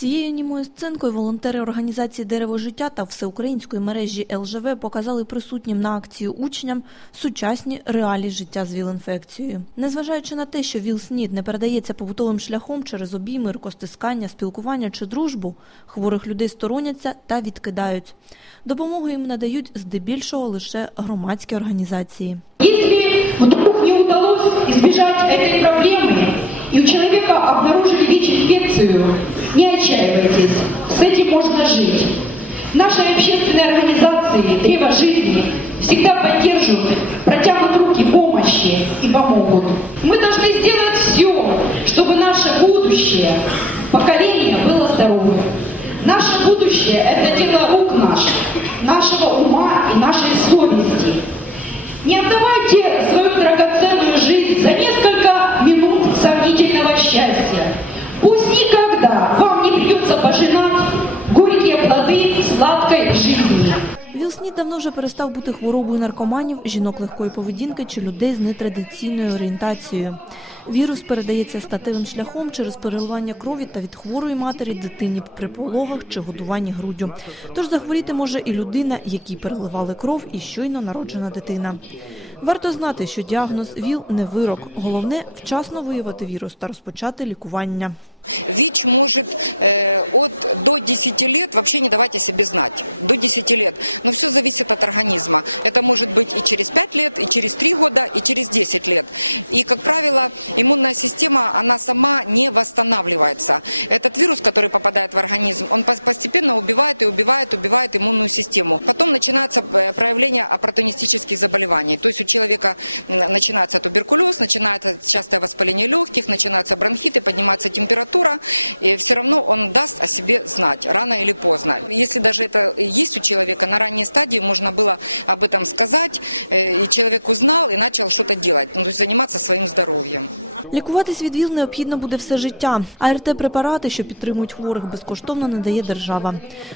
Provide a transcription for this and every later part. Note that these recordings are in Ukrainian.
Цією німою сценкою волонтери організації Дерево життя та всеукраїнської мережі ЛЖВ показали присутнім на акцію учням сучасні реалії життя з ВІЛ-інфекцією. Незважаючи на те, що ВІЛ-СНІД не передається побутовим шляхом через обійми, рукостискання, спілкування чи дружбу, хворих людей стороняться та відкидають. Допомогу їм надають здебільшого лише громадські організації. Если вдруг не удалось избежать этой проблемы, и у человека обнаружили ВИЧ-инфекцию, не отчаивайтесь, с этим можно жить. Наши общественные организации «Древо жизни» всегда поддерживают, протянут руки помощи и помогут. Мы должны сделать все, чтобы наше будущее поколение было здоровым. Наше будущее – это дело рук наших, нашего ума и нашей совести. Не отдавайте свою драгоценную жизнь за несколько сомнительного счастья. Пусть никогда вам не придется пожинать горькие плоды сладкой жизни. ВІЛ-СНІД давно вже перестав бути хворобою наркоманів, жінок легкої поведінки чи людей з нетрадиційною орієнтацією. Вірус передається статевим шляхом через переливання крові та від хворої матері дитині при пологах чи годуванні груддю. Тож захворіти може і людина, якій переливали кров, і щойно народжена дитина. Варто знати, що діагноз ВІЛ не вирок. Головне вчасно виявити вірус та розпочати лікування. ВИЧ может э, от, до 10 лет вообще не давать о себе знать. До 10 лет. Но все зависит от организма. Это может быть и через 5 лет, и через 3 года, и через 10 лет. И, как правило, иммунная система, она сама не восстанавливается. Этот вирус, который попадает в организм, он пос- постепенно убивает и убивает, убивает иммунную систему. Потом начинается э, проявление оппортунистических заболеваний. То есть у человека начинается туберкулез, начинается частое воспаление легких, начинается бронхит и поднимается температура. И все равно он даст о себе знать, рано или поздно. Если даже это есть у человека, на ранней стадии можно было об этом сказать, э, и человек узнал и начал что-то делать, ну, то есть заниматься своим здоровьем. Лікуватись від ВІЛ необхідно буде все життя. АРТ-препарати, що підтримують хворих, безкоштовно надає держава.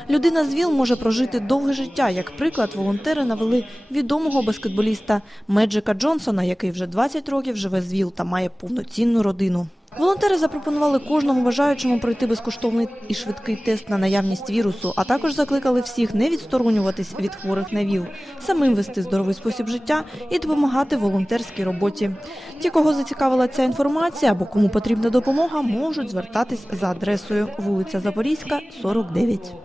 Людина з ВІЛ може прожити довге життя. Як приклад, волонтери навели відомого баскетболіста Меджика Джонсона, який вже 20 років живе з ВІЛ та має повноцінну родину. Волонтери запропонували кожному бажаючому пройти безкоштовний і швидкий тест на наявність вірусу, а також закликали всіх не відсторонюватись від хворих на ВІЛ, самим вести здоровий спосіб життя і допомагати волонтерській роботі. Ті, кого зацікавила ця інформація або кому потрібна допомога, можуть звертатись за адресою вулиця Запорізька, 49.